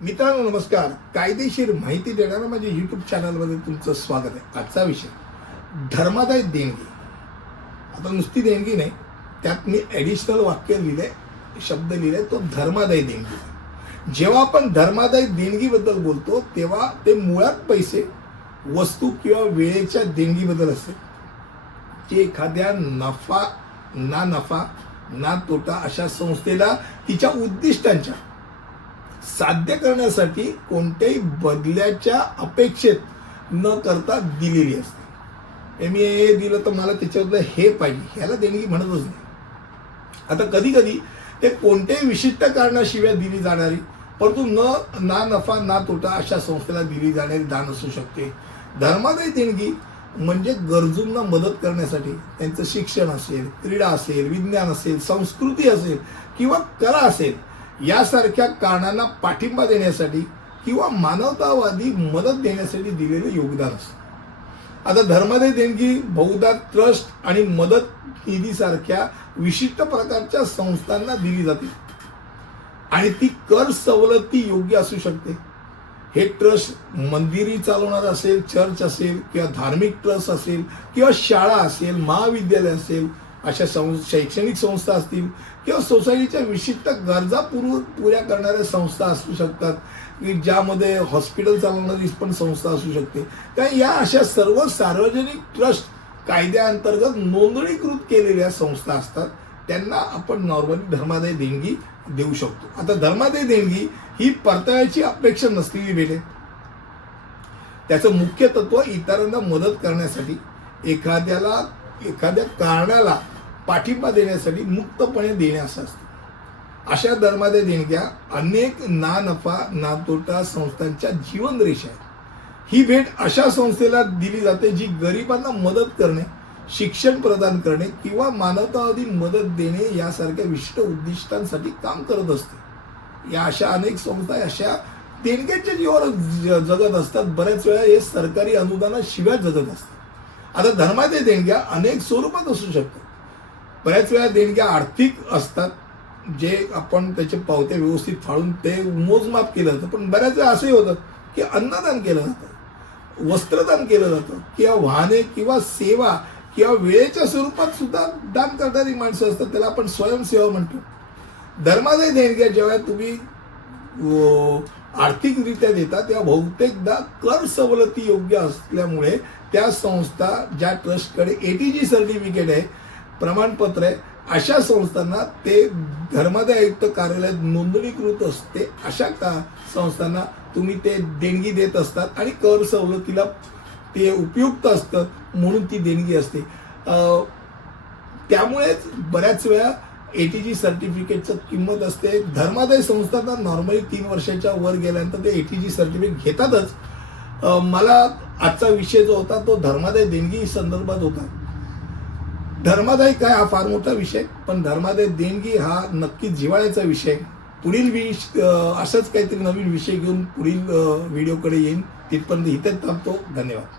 मित्रांनो नमस्कार. कायदेशीर माहिती देणाऱ्या माझ्या यूट्यूब चॅनलमध्ये तुमचं स्वागत आहे. आजचा विषय धर्मादाय देणगी. आता नुसती देणगी नाही, त्यात मी ॲडिशनल वाक्य लिहिलंय, शब्द लिहिलाय तो धर्मादाय देणगी. जेव्हा आपण धर्मादाय देणगीबद्दल बोलतो तेव्हा ते मुळात पैसे, वस्तू किंवा वेळेच्या देणगीबद्दल असते, की एखाद्या नफा ना तोटा अशा संस्थेला तिच्या उद्दिष्टांच्या साध्य करण्यासाठी कोणत्याही बदल्याच्या अपेक्षेत न करता दिलेली असते. मी हे दिलं तर मला त्याच्याबद्दल हे पाहिजे, ह्याला देणगी म्हणतच नाही. आता कधी कधी ते कोणत्याही विशिष्ट कारणाशिवाय दिली जाणारी, परंतु ना नफा ना तोटा अशा संस्थेला दिली जाणारी दान असू शकते. धर्मादाय देणगी म्हणजे गरजूंना मदत करण्यासाठी, त्यांचं शिक्षण असेल, क्रीडा असेल, विज्ञान असेल, संस्कृती असेल किंवा कला असेल, यासारख्या कारणांना पाठिंबा देण्यासाठी किंवा मानवतावादी मदत देण्यासाठी दिलेले योगदान असतं. आता धर्मादाय देणगी बहुधा ट्रस्ट आणि मदत निधीसारख्या विशिष्ट प्रकारच्या संस्थांना दिली जाते आणि ती कर सवलती योग्य असू शकते. हे ट्रस्ट मंदिरी चालवणार असेल, चर्च असेल किंवा धार्मिक ट्रस्ट असेल किंवा शाळा असेल, महाविद्यालय असेल, अशा शैक्षणिक संस्था असतील किंवा सोसायटीच्या विशिष्ट गरजा पुऱ्या करणाऱ्या संस्था असू शकतात, की ज्यामध्ये हॉस्पिटल चालवणारी पण संस्था असू शकते. कारण या अशा सर्व सार्वजनिक ट्रस्ट कायद्याअंतर्गत नोंदणीकृत केलेल्या संस्था असतात, त्यांना आपण नॉर्मली धर्मादाय देणगी देऊ शकतो. आता धर्मादाय देणगी ही परताव्याची अपेक्षा नसलेली भेट आहे. त्याचं मुख्य तत्व इतरांना मदत करण्यासाठी, एखाद्या कारणाला पाठिंबा देण्यासाठी मुक्तपणे देणे असं असतं. अशा धर्मादाय देणग्या अनेक ना नफा ना तोटा संस्थांच्या जीवनरेषा आहेत. ही भेट अशा संस्थेला दिली जाते जी गरिबांना मदत करणे, शिक्षण प्रदान करणे किंवा मानवतावादी मदत देणे यासारख्या विशिष्ट उद्दिष्टांसाठी काम करत असते. या अशा अनेक संस्था अशा देणग्यांच्या जीवावर जगत असतात. बऱ्याच वेळा हे सरकारी अनुदानाशिवाय जगत असतात. आता धर्मादाय देणग्या अनेक स्वरूपात असू शकतात. बऱ्याच वेळा देणग्या आर्थिक असतात, जे आपण त्याचे पावते व्यवस्थित फाळून ते मोजमाप केलं जातं. पण बऱ्याच वेळा असंही होतं की अन्नदान केलं जातं, वस्त्रदान केलं जातं किंवा वाहने किंवा सेवा किंवा वेळेच्या स्वरूपात सुद्धा दान करणारी माणसं असतात, त्याला आपण स्वयंसेवा म्हणतो. धर्मादाय देणग्या जेव्हा तुम्ही आर्थिकरित्या देता तेव्हा बहुतेकदा कर सवलती योग्य असल्यामुळे त्या संस्था ज्या ट्रस्टकडे ATG सर्टिफिकेट आहे, प्रमाणपत्र आहे, अशा संस्थांना ते धर्मादाय आयुक्त कार्यालयात नोंदणीकृत असते. अशा संस्थांना तुम्ही ते देणगी देत असतात आणि कर सवलतीला ते उपयुक्त असतं म्हणून ती देणगी असते. त्यामुळेच बऱ्याच वेळा ATG सर्टिफिकेटचं किंमत असते. धर्मादाय संस्थांना नॉर्मली 3 वर्षाच्या वर गेल्यानंतर ते ATG सर्टिफिकेट घेतातच. मला आजचा विषय जो होता तो धर्मादाय देणगी संदर्भात होता. धर्मादाय काय हा फार मोठा विषय, पण धर्मादाय देणगी हा नक्की जिव्हाळ्याचा विषय. पुढील असंच काहीतरी नवीन विषय घेऊन पुढील व्हिडिओकडे येईन. तिथपर्यंत इथेच थांबतो. धन्यवाद.